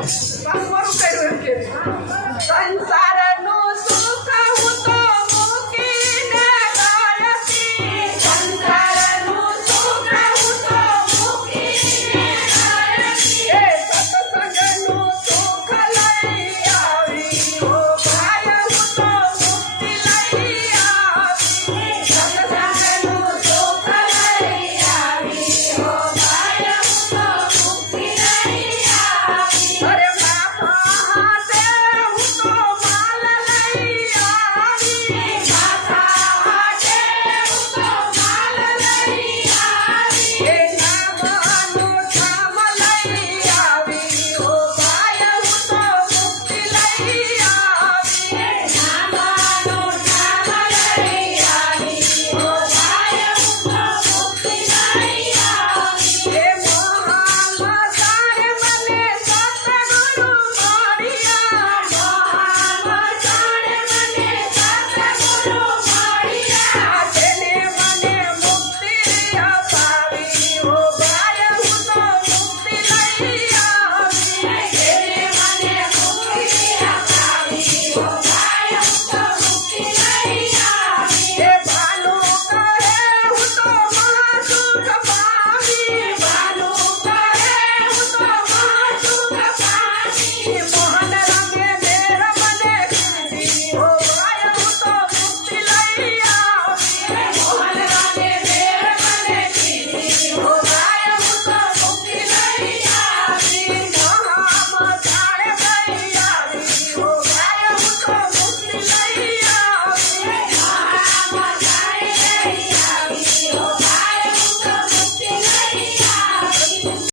Mas agora o peru é o quê? Tá, tá?